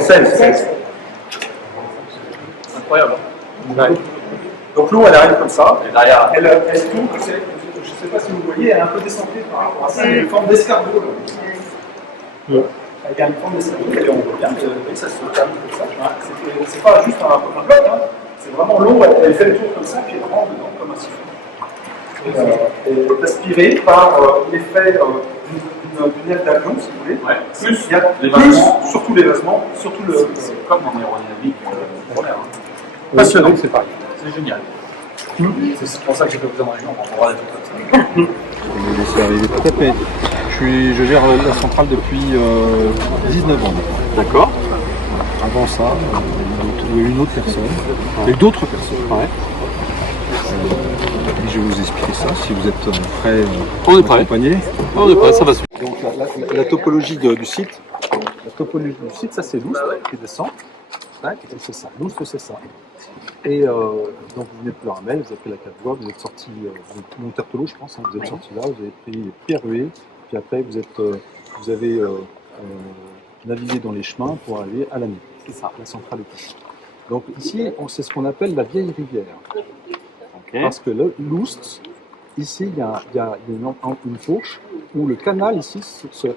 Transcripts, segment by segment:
c'est 16. Incroyable. Ouais. Donc l'eau, elle arrive comme ça. Et derrière, Elle se tourne, je ne sais pas si vous voyez, elle est un peu descendue par rapport à ça. Il y a une forme d'escargot. Il y a une forme d'escargot, et on voit bien que ça se termine comme ça. C'est pas juste un bloc, hein. C'est vraiment l'eau, elle fait le tour comme ça, puis elle rentre dedans comme un siphon. Elle est aspirée par l'effet d'une tunnel d'avion, si vous voulez. ouais. Plus, il y a plus, surtout l'évasement, surtout le. C'est comme en aérodynamique polaire. Passionnant, c'est pareil. C'est génial. C'est pour ça que j'ai fait plusieurs régions pour voir des trucs comme ça. Je me suis arrivé peut-être, mais je gère la centrale depuis 19 ans. D'accord. Avant ça, il y a eu une autre personne, il y a eu d'autres personnes. Ouais. Et je vais vous expliquer ça, si vous êtes prêts On est à prêt. m'accompagner. On est prêt, ça va suivre. Donc la topologie du site, ça c'est l'oust qui descend. Tac, et c'est ça, l'oust c'est ça. Et donc vous venez de Pleuramel, vous avez pris la 4 voies, vous êtes sorti, vous êtes Montertolo je pense, hein, vous êtes sorti là, vous avez pris Pierruet, puis après vous avez navigué dans les chemins pour arriver à l'année. C'est ça, la centrale est ici. Donc ici, c'est ce qu'on appelle la vieille rivière. Okay. Parce que l'Oust, ici, il y a une fourche où le canal ici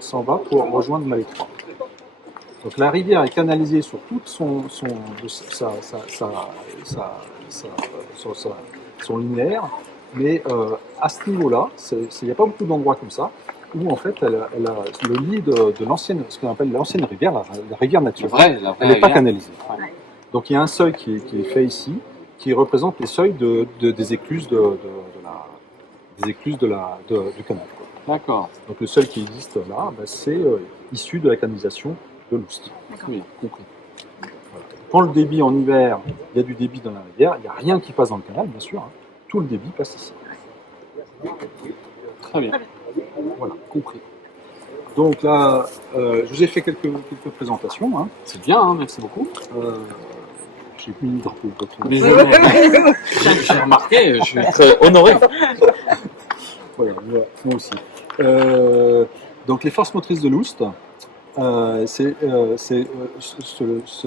s'en va pour rejoindre Malétroit. Donc la rivière est canalisée sur toute son linéaire, mais à ce niveau-là, il n'y a pas beaucoup d'endroits comme ça, où en fait elle a le lit de l'ancienne, ce qu'on appelle l'ancienne rivière, la rivière naturelle, elle n'est pas canalisée. Ouais. Donc il y a un seuil qui est fait ici, qui représente les seuils des écluses du canal. D'accord. Donc le seuil qui existe là, c'est issu de la canalisation de l'Oust. Oui, compris. Voilà. Quand le débit en hiver, il y a du débit dans la rivière, il n'y a rien qui passe dans le canal, bien sûr. Hein. Tout le débit passe ici. Très bien. Voilà, compris. Donc là, je vous ai fait quelques présentations. Hein. C'est bien, hein, merci beaucoup. J'ai mis une drapeau. J'ai remarqué, je suis très honoré. Voilà, moi aussi. Donc les forces motrices de l'Oust, c'est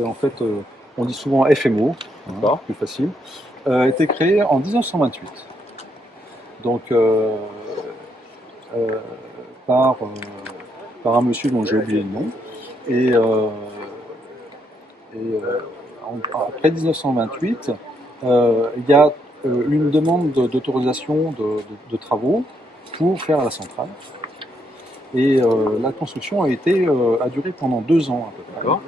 en fait, on dit souvent FMO, hein, plus facile, a été créé en 1928. Donc par un monsieur dont j'ai oublié le nom. Et après 1928, il y a une demande d'autorisation de travaux pour faire la centrale. Et la construction a duré pendant 2 ans à peu près. D'accord.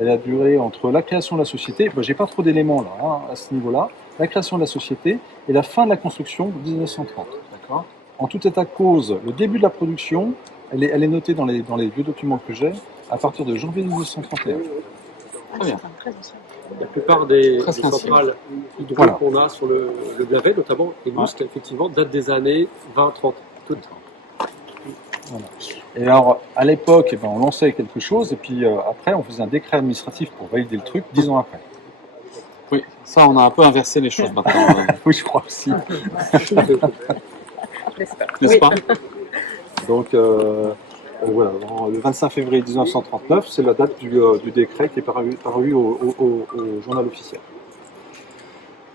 Elle a duré entre la création de la société, j'ai pas trop d'éléments là, hein, à ce niveau-là, la création de la société et la fin de la construction de 1930. D'accord. En tout état de cause, le début de la production, elle est notée dans les vieux documents que j'ai, à partir de janvier 1931. Très bien. La plupart des centrales hydrauliques qu'on a sur le Blavet, notamment, et l'Oust, effectivement, datent des années 20-30. Voilà. Et alors, à l'époque, on lançait quelque chose, et puis après, on faisait un décret administratif pour valider le truc 10 ans après. Oui, ça, on a un peu inversé les choses maintenant. Oui, je crois aussi. N'est-ce pas? Donc, voilà, le 25 février 1939, c'est la date du décret qui est paru au journal officiel.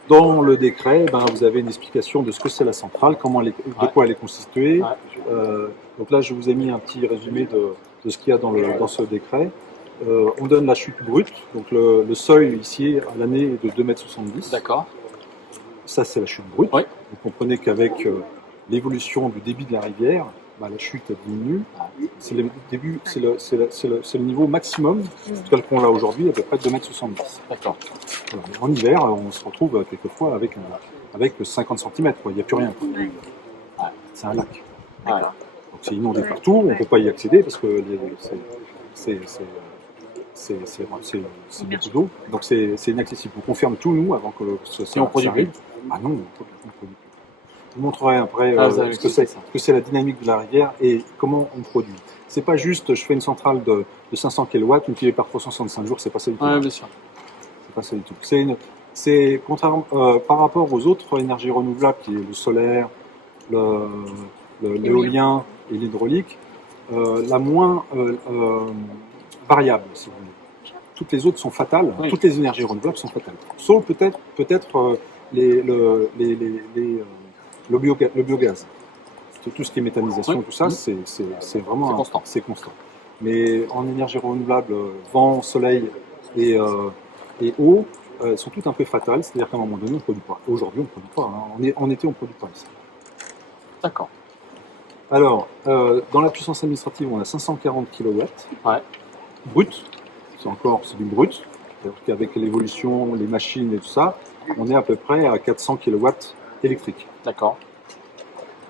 Dans le décret, vous avez une explication de ce que c'est la centrale, de quoi elle est constituée. Donc là, je vous ai mis un petit résumé de ce qu'il y a dans ce décret. On donne la chute brute, donc le seuil ici à l'année est de 2,70 m. D'accord. Ça, c'est la chute brute. Oui. Vous comprenez qu'avec l'évolution du débit de la rivière, la chute diminue. C'est le niveau maximum, tel qu'on l'a aujourd'hui, à peu près de 2,70 m. D'accord. Voilà. En hiver, on se retrouve quelquefois avec 50 cm, il n'y a plus rien. C'est un lac. Ouais. Donc c'est inondé partout, on ne peut pas y accéder parce que c'est beaucoup d'eau. Donc c'est inaccessible. On confirme tout, nous, avant que ça on produit arrive. Ah non, on ne produit plus. Je vous montrerai après ce que c'est la dynamique de la rivière et comment on produit. C'est pas juste je fais une centrale de 500 kW, une qui est par 365 jours, c'est pas ça du tout. Oui, bien sûr. C'est pas ça du tout. C'est contrairement par rapport aux autres énergies renouvelables, qui est le solaire, l'éolien et l'hydraulique, la moins variable, si vous voulez. Toutes les autres sont fatales, Oui. toutes les énergies renouvelables sont fatales. Sauf peut-être le biogaz. Le biogaz. Tout ce qui est méthanisation, Oui. tout ça, c'est vraiment C'est constant. c'est constant. Mais en énergie renouvelable, vent, soleil et eau sont toutes un peu fatales, c'est-à-dire qu'à un moment donné, on ne produit pas. Aujourd'hui, on ne produit pas. Hein. En été, on ne produit pas ici. D'accord. Alors, dans la puissance administrative, on a 540 kW Ouais. brut. C'est du brut. C'est-à-dire qu'avec l'évolution, les machines et tout ça, on est à peu près à 400 kW électriques. D'accord.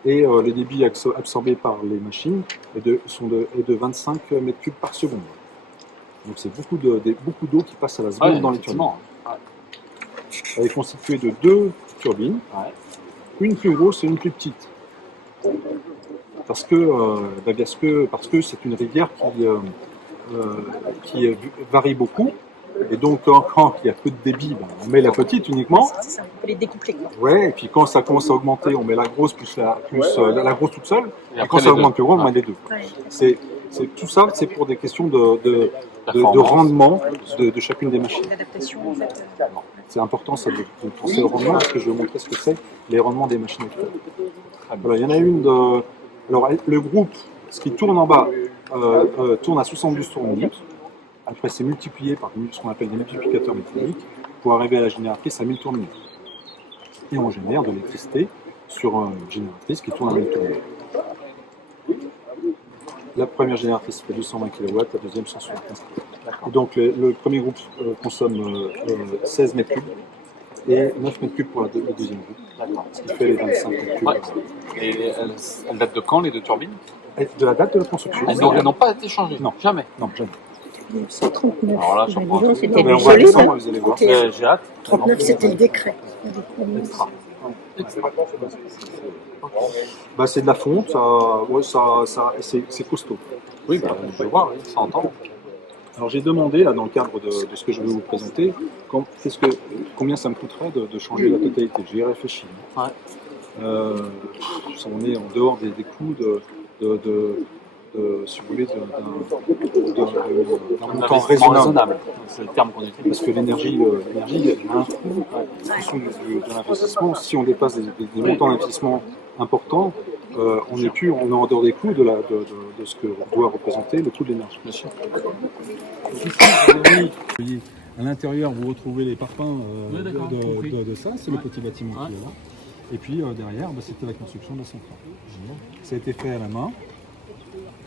Et le débit absorbé par les machines est de 25 mètres cubes par seconde. Donc c'est beaucoup d'eau qui passe à la seconde dans les turbines. Elle est constituée de 2 turbines, une plus grosse et une plus petite. Parce que c'est une rivière qui varie beaucoup. Et donc quand il y a peu de débit, on met la petite uniquement. C'est ça, on peut les découpler. Ouais, et puis quand ça commence à augmenter, on met la grosse plus la grosse toute seule. Et quand ça augmente plus gros, on met les deux. Ouais. C'est tout ça, c'est pour des questions de rendement de chacune des machines. L'adaptation, en fait. C'est important ça, de penser au rendement, parce que je vais vous montrer ce que c'est les rendements des machines actuelles. Voilà, il y en a une de. Alors le groupe, ce qui tourne en bas, tourne à 72 tours minute. Après, c'est multiplié par ce qu'on appelle des multiplicateurs mécaniques pour arriver à la génératrice à 1000 tours minute. Et on génère de l'électricité sur une génératrice qui tourne à 1000 tours minute. La première génératrice fait 220 kW, la deuxième 175 kW. Et donc le premier groupe consomme 16 mètres cubes et 9 mètres cubes pour le deuxième groupe. Ce qui fait les 25 mètres cubes. Ouais. Et elles datent de quand les deux turbines? De la date de la construction. Elles n'ont pas été changées? Non. Jamais. Non, jamais. 1939. Alors là, j'en prends un. C'était Mais on du va solide. descendre, Hein. vous allez voir. J'ai hâte. 39, c'était le décret. Bah, c'est de la fonte, c'est costaud. Oui, bah, on peut voir, oui, ça entend. Alors j'ai demandé, là, dans le cadre de ce que je vais vous présenter, combien ça me coûterait de changer la totalité. J'y ai réfléchi. Ouais. On est en dehors des coûts si vous voulez, d'un montant raisonnable. C'est le terme qu'on utilise. Parce que l'énergie, elle a un coût en fonction de l'investissement. Si on dépasse des montants d'investissement importants, on est en dehors des coûts de ce que doit représenter le coût de l'énergie. Bien sûr. À l'intérieur, vous retrouvez les parpaings de ça, c'est le petit bâtiment qui est là. Et puis derrière, c'était la construction de la centrale. Ça a été fait à la main.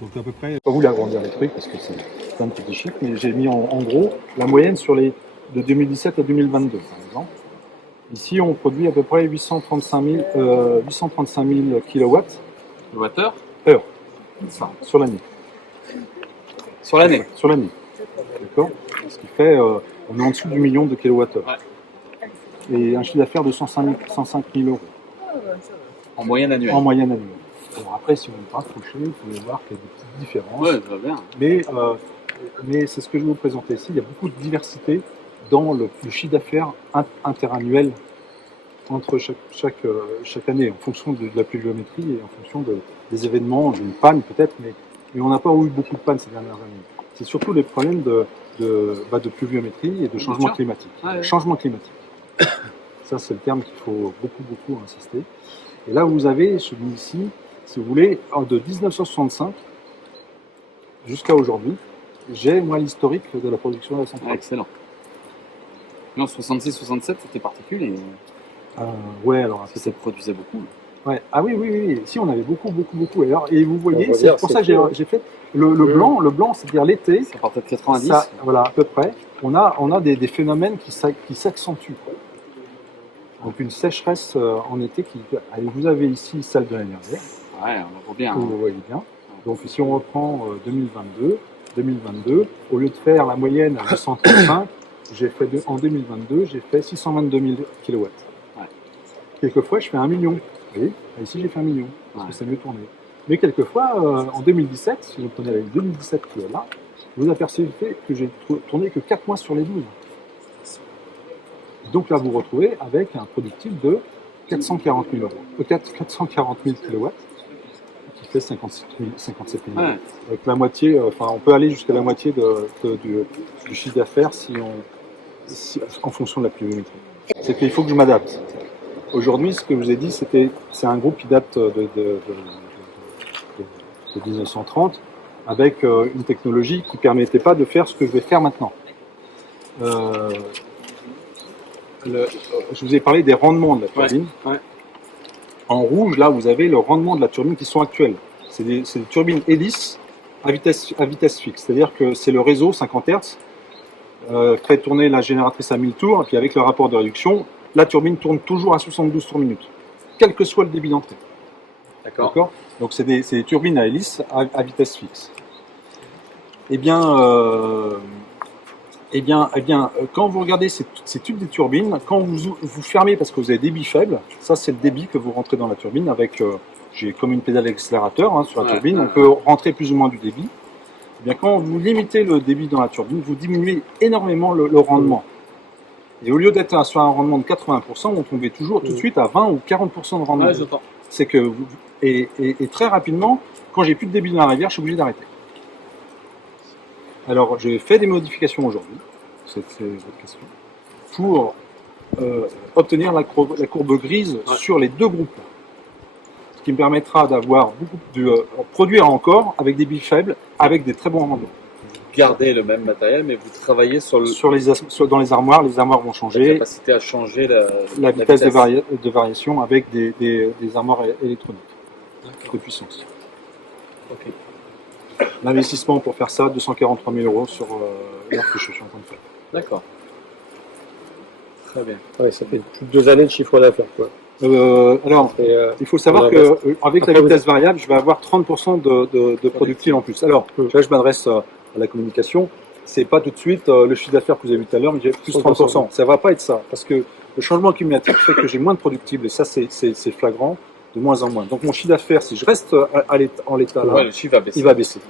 Donc à peu près, je ne vais pas vous l'agrandir les trucs parce que c'est plein de petits chiffres, mais j'ai mis en gros la moyenne de 2017 à 2022 par exemple. Ici on produit à peu près 835 000 kilowatts heure sur l'année. Sur l'année. Sur l'année. D'accord. Ce qui fait, on est en dessous du million de kilowattheures. Ouais. Et un chiffre d'affaires de 105 000 euros. En moyenne annuelle. En moyenne annuelle. Alors après, si vous vous rapprochez, vous pouvez voir qu'il y a des petites différences. Oui, ça va bien. Mais c'est ce que je vais vous présenter ici. Il y a beaucoup de diversité dans le chiffre d'affaires interannuel entre chaque année, en fonction de la pluviométrie et en fonction des événements, d'une panne peut-être, mais on n'a pas eu beaucoup de pannes ces dernières années. C'est surtout les problèmes de pluviométrie et de changement climatique. Ah, ouais. Changement climatique. Ça, c'est le terme qu'il faut beaucoup insister. Et là, vous avez celui-ci, si vous voulez, de 1965 jusqu'à aujourd'hui, j'ai moi l'historique de la production de la centrale. Ah, excellent. Mais en 66-67, c'était particulier. Ouais, alors ça produisait beaucoup. Ouais. Ah oui. Si, on avait beaucoup. Et vous voyez, c'est pour ça que j'ai fait le blanc, c'est-à-dire l'été. Ça partait de 90. Ça, voilà, à peu près. On a des phénomènes qui s'accentuent. Donc une sécheresse en été vous avez ici celle de l'année dernière. Ouais, on la voit bien. Vous voyez bien. Donc si on reprend 2022, au lieu de faire la moyenne à 235, en 2022, j'ai fait 622 000 kW. Ouais. Quelquefois, je fais 1 million. Vous voyez, ici, j'ai fait 1 million, parce que c'est mieux tourné. Mais quelquefois, en 2017, si vous prenez avec 2017 qui est là, vous apercevez que j'ai tourné que 4 mois sur les 12. Donc là, vous vous retrouvez avec un productif de 440 000 kW, qui fait 57 000 euros. Ouais. Avec la moitié, on peut aller jusqu'à la moitié du chiffre d'affaires en fonction de la pluviométrie. C'est qu'il faut que je m'adapte. Aujourd'hui, ce que je vous ai dit, c'est un groupe qui date de 1930, avec une technologie qui ne permettait pas de faire ce que je vais faire maintenant. Je vous ai parlé des rendements de la turbine. Ouais. En rouge, là, vous avez le rendement de la turbine qui sont actuels. C'est des turbines hélices à vitesse fixe. C'est-à-dire que c'est le réseau 50 Hz, fait tourner la génératrice à 1000 tours, et puis avec le rapport de réduction, la turbine tourne toujours à 72 tours minute, quel que soit le débit d'entrée. D'accord. Donc c'est des turbines à hélice à vitesse fixe. Quand vous regardez ces tubes des turbines, quand vous fermez parce que vous avez débit faible, ça c'est le débit que vous rentrez dans la turbine avec, j'ai comme une pédale d'accélérateur sur la turbine, on peut rentrer plus ou moins du débit. Eh bien, quand vous limitez le débit dans la turbine, vous diminuez énormément le rendement. Et au lieu d'être sur un rendement de 80%, on tombait toujours tout de suite à 20 ou 40% de rendement. Ouais, j'entends. C'est que et très rapidement, quand j'ai plus de débit dans la rivière, je suis obligé d'arrêter. Alors, j'ai fait des modifications aujourd'hui, c'est votre question, pour obtenir la courbe grise sur les deux groupes. Ce qui me permettra d'avoir produire encore avec des billes faibles, avec des très bons rendements. Gardez le même matériel, mais vous travaillez sur dans les armoires vont la changer. capacité à changer La vitesse de variation avec des armoires électroniques de puissance. Ok. L'investissement pour faire ça, 243 000 euros sur l'heure que je suis en train de faire. D'accord. Très bien. Ouais, ça fait plus de 2 années de chiffre d'affaires, quoi. Alors, il faut savoir qu'avec la vitesse variable, je vais avoir 30% de productible en plus. Alors, là, je m'adresse à la communication. C'est pas tout de suite le chiffre d'affaires que vous avez vu tout à l'heure, mais j'ai plus 30%. Ça va pas être ça, parce que le changement climatique fait que j'ai moins de productible, et ça, c'est flagrant, de moins en moins. Donc, mon chiffre d'affaires, si je reste en l'état là, Le chiffre va baisser. il va baisser.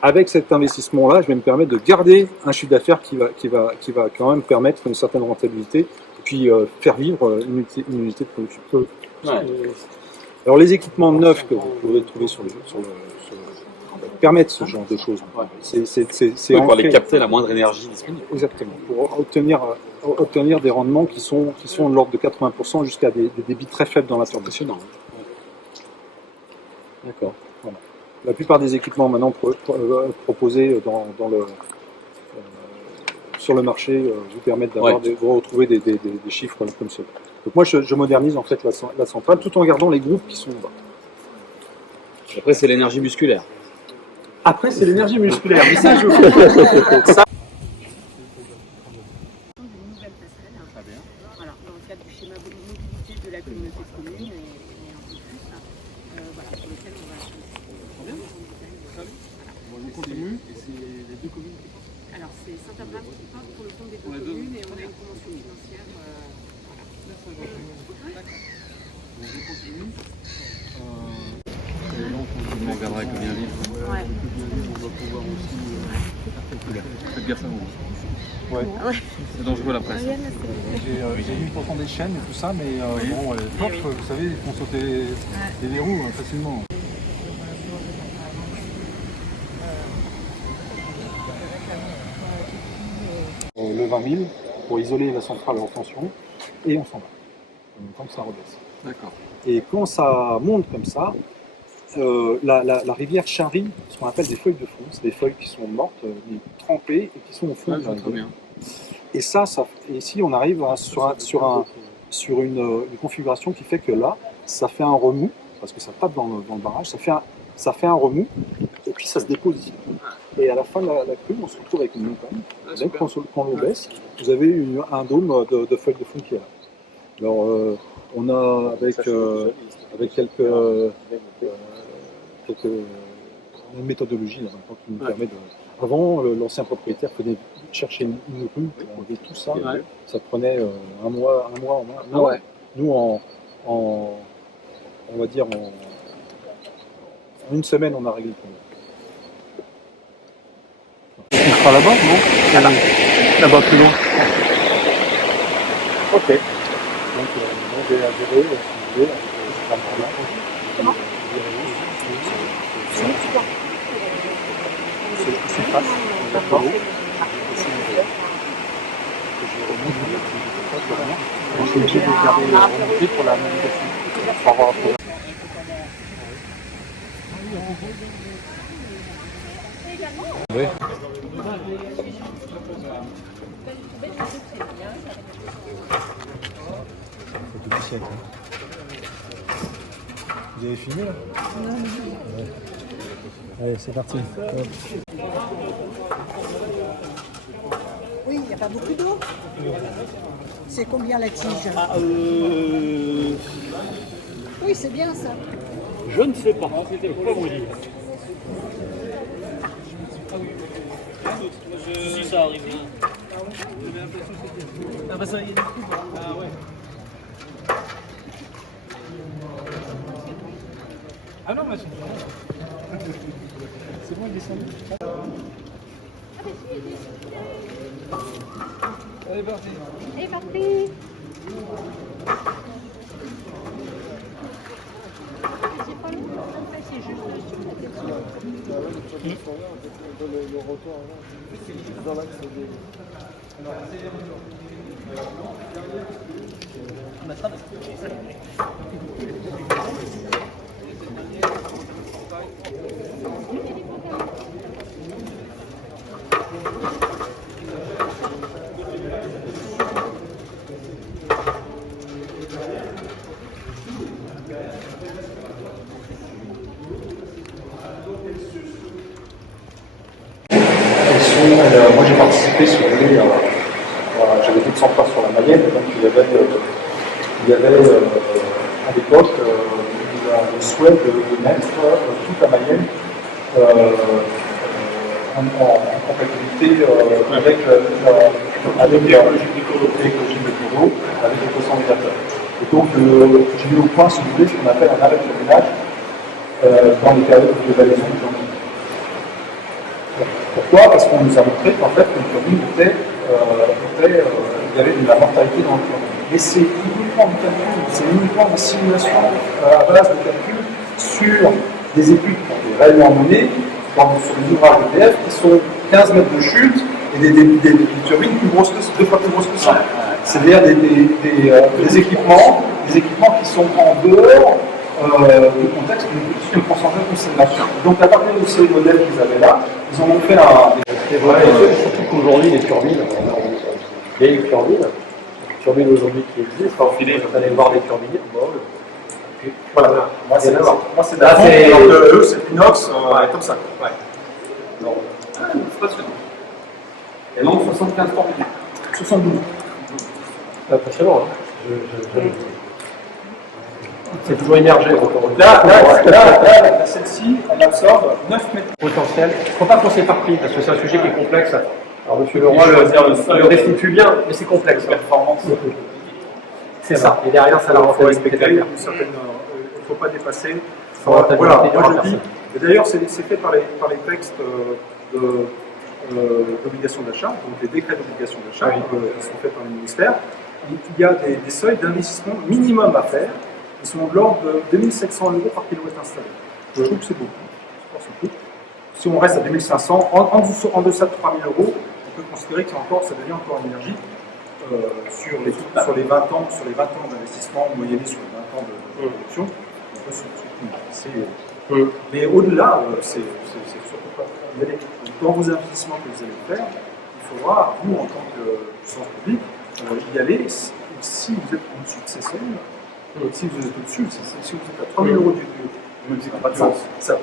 Avec cet investissement-là, je vais me permettre de garder un chiffre d'affaires qui va quand même permettre une certaine rentabilité, et puis faire vivre une unité de production. Ouais. Alors les équipements neufs que vous pouvez trouver sur le permettent ce genre de choses. Ouais. C'est Pour aller ancré. capter la moindre énergie disponible. Exactement. Pour obtenir des rendements qui sont de l'ordre de 80% jusqu'à des débits très faibles dans la turbine. Impressionnant. D'accord. Voilà. La plupart des équipements maintenant proposés sur le marché vous permettent de retrouver des chiffres comme ceux-là. Donc moi je modernise en fait la centrale tout en gardant les groupes qui sont bas. Après, c'est l'énergie musculaire. Après c'est l'énergie musculaire, mais ça je Une nouvelle passerelle. Voilà, dans le cadre du schéma de mobilité de la communauté de communes et un peu plus, voilà, sur lequel on va. On continue, et c'est les deux communes. Alors c'est Saint-Abraham qui porte pour le compte des deux communes et on a une convention financière. On regardera combien il livre. Ouais. On va pouvoir aussi. Faites gaffe à vous. Ouais. C'est dangereux la presse. J'ai mis pourtant des chaînes et tout ça, mais bon, les portes, vous savez, ils font sauter les verrous facilement. Le 20 000 pour isoler la centrale en tension et on s'en va. En même temps que ça rebaisse. D'accord. Et quand ça monte comme ça, la rivière charrie ce qu'on appelle des feuilles de fond. C'est des feuilles qui sont mortes, trempées et qui sont au fond de la Très rivière. bien. Et ici on arrive sur une configuration qui fait que là, ça fait un remous, parce que ça tape dans le barrage, ça fait un remous, et puis ça se dépose ici. Et à la fin de la crue, on se retrouve avec une montagne. Donc quand l'eau baisse, vous avez un dôme de feuilles de fond qui est là. Alors on a avec une méthodologie là, maintenant, qui nous permet de. Avant, l'ancien propriétaire venait chercher une rue pour enlever tout ça. Ouais. Ça prenait un mois au moins. Ah ouais. Nous, on va dire en une semaine, on a réglé le problème. On sera là-bas, non? Là-bas, plus loin. Ok. Donc, on va adhérer, si vous voulez, avec ce programme-là. Comment? C'est face. D'accord. Je suis obligé de garder remonté pour la navigation. Pour avoir un peu. Oui. Vous avez filmé là? Non. Ouais. Allez, c'est parti. Oui, il n'y a pas beaucoup d'eau. C'est combien la tige? Oui, c'est bien ça. Je ne sais pas, je ne peux pas vous dire. Si ça arrive bien. Ah bah ça, il y a des coups. Ah ouais. Ah non, mais c'est bon, il descend. Allez, parti. Et parti. C'est pas long, en fait, c'est juste sur la question. Le retour, c'est dans l'axe des... Moi j'ai participé, si vous voulez, j'avais fait 100 pas sur la Mayenne, donc il y avait à l'époque le souhait de mettre toute la Mayenne en compatibilité avec l'écologie des coraux, avec les consommateurs. Et donc j'ai mis au point, si vous voulez, ce qu'on appelle un arrêt de turbinage dans les périodes d'évaluation du journée. Pourquoi? Parce qu'on nous a montré qu'en fait, le turbine il y avait de la mortalité dans le turbine. Mais c'est uniquement du calcul, c'est uniquement une simulation à base de calcul sur des études qui ont été réellement menées sur les ouvrages EDF qui sont 15 mètres de chute et des turbines deux fois plus grosses que ça. C'est-à-dire des équipements qui sont en dehors du contexte du pourcentage de consécration. Donc à partir de ces modèles qu'ils avaient là, ils en ont fait un... Surtout qu'aujourd'hui, les turbines, il y a une turbine aujourd'hui qui existe, vous allez voir les turbines. Voilà, moi c'est d'avant, donc eux c'est l'inox, comme ça. Ouais. Non, c'est passionnant. Et donc 75 torpilles. 72. C'est impressionnant, hein. C'est toujours immergé. Là, celle-ci, elle absorbe 9 mètres. Potentiel. Il ne faut pas qu'on s'éparpille parce que c'est un sujet qui est complexe. Alors, monsieur Leroy le restitue bien, mais c'est complexe. Performance. C'est ça. Et derrière, ça va faut respecter. Il ne faut pas dépasser. Voilà, moi je dis. Et d'ailleurs, c'est fait par les textes d'obligation d'achat, donc les décrets d'obligation d'achat qui sont faits par le ministère. Il y a des seuils d'investissement minimum à faire. Ils sont de l'ordre de 2700 € par kilomètre installé. Je trouve que c'est beaucoup. Si on reste à 2500, en deçà de 3000 €, on peut considérer que ça devient encore une énergie sur les 20 ans d'investissement moyenné sur les 20 ans de production. On peut se soutenir. Mais au-delà, c'est surtout pas y aller. Dans vos investissements que vous allez faire, il faudra, vous en tant que puissance publique, y aller. Si vous êtes en dessous de ces sommes, si vous êtes au-dessus, si vous êtes à 3000 € du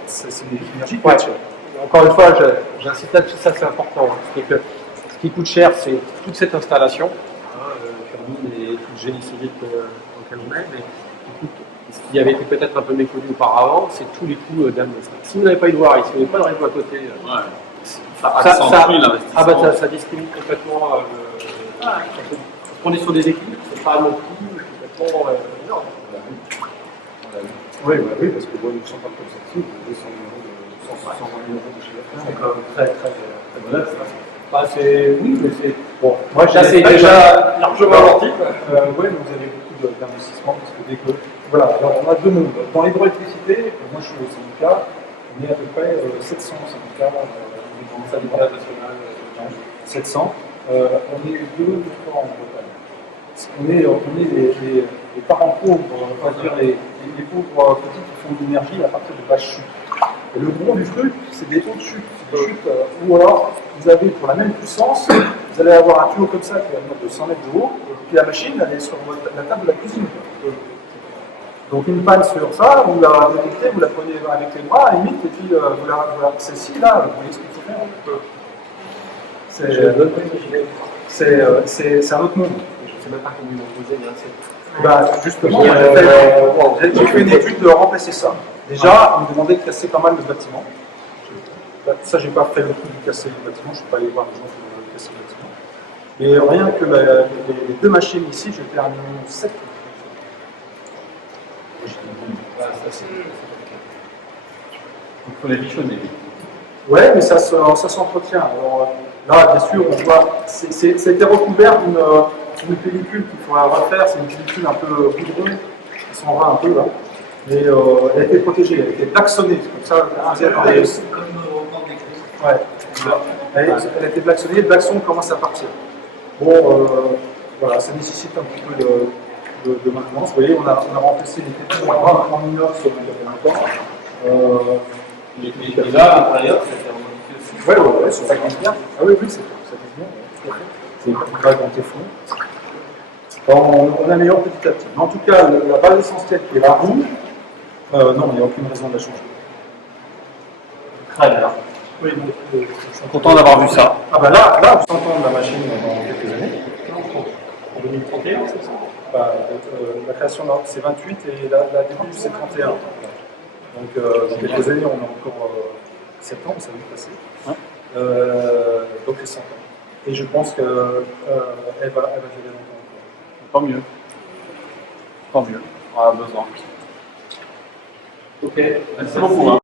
c'est une énergie qui attire. Encore une fois, j'insiste là-dessus, ça c'est important. C'est que ce qui coûte cher, c'est toute cette installation, turbine et tout le génie civil dans lequel on est, mais ce qui avait été peut-être un peu méconnu auparavant, c'est tous les coûts d'administration. Si vous n'avez pas eu de voirie, si vous n'avez pas de réseau à côté, ça discrimine complètement. On est sur des équipes, c'est pas non plus complètement énorme. Oui, parce que nous ne sommes pas comme celle-ci, vous avez 120 000 € de chiffre d'affaires. C'est quand même très modeste. Oui, mais c'est. Bon, moi, c'est déjà largement amorti. Oui, mais vous avez beaucoup d'investissements parce que dès que voilà, alors on a deux mondes. Dans l'hydroélectricité, moi je suis au syndicat, on est à peu près 700 syndicats dans le syndicat national. 700. On est deux, trois en Bretagne. On est les parents pauvres, on va dire les pauvres petits qui font de l'énergie à partir de base chute. Et le gros du truc, c'est des taux de chute. Ou alors, vous avez pour la même puissance, vous allez avoir un tuyau comme ça qui va venir de 100 mètres de haut, puis la machine elle est sur la table de la cuisine. Donc une panne sur ça, vous la détectez, vous la prenez avec les bras, à la limite, et puis celle-ci, là, vous voyez ce qu'il faut faire. C'est un autre monde. Je ne sais même pas comment ils m'ont posé, Justement, j'ai fait une étude de remplacer ça. Déjà, on me demandait de casser pas mal de bâtiments. Ça, j'ai pas fait le coup de casser le bâtiment, je ne suis pas allé voir les gens qui ont cassé le bâtiment. Et rien que les deux machines ici, j'étais à 1,7 million. Il faut les bichonner. Ouais, mais ça s'entretient. Alors, là, bien sûr, on voit, c'était recouvert d'une pellicule qu'il faudra refaire. C'est une pellicule un peu goudron, qui s'en va un peu là. Mais elle a été protégée, elle a été blacksonnée. C'est comme ça. Ouais. Elle a été blacksonnée, le blackson commence à partir. Bon, voilà, ça nécessite un petit peu de maintenance. Vous voyez, on a remplacé les tétons en inox il y a longtemps. Et là, à l'intérieur, c'était remodifié aussi. Ouais, ça glisse bien. Ah oui, ça glisse bien, tout à fait. C'est une bague en téflon. On améliore petit à petit. Mais en tout cas, la base essentielle qui est la roue, non, il n'y a aucune raison de la changer. Très bien. Oui, donc, Content d'avoir vu ça. Ah bah là, vous entendez la machine dans quelques années. En 2031, c'est ça? La création, c'est 28 et la début, c'est 31. Donc, dans quelques années, on a encore 7 ans, ça va passer. Donc, les 100 ans. Et je pense qu'elle va durer longtemps. Tant mieux. Tant mieux. On a besoin. Ok, Merci beaucoup.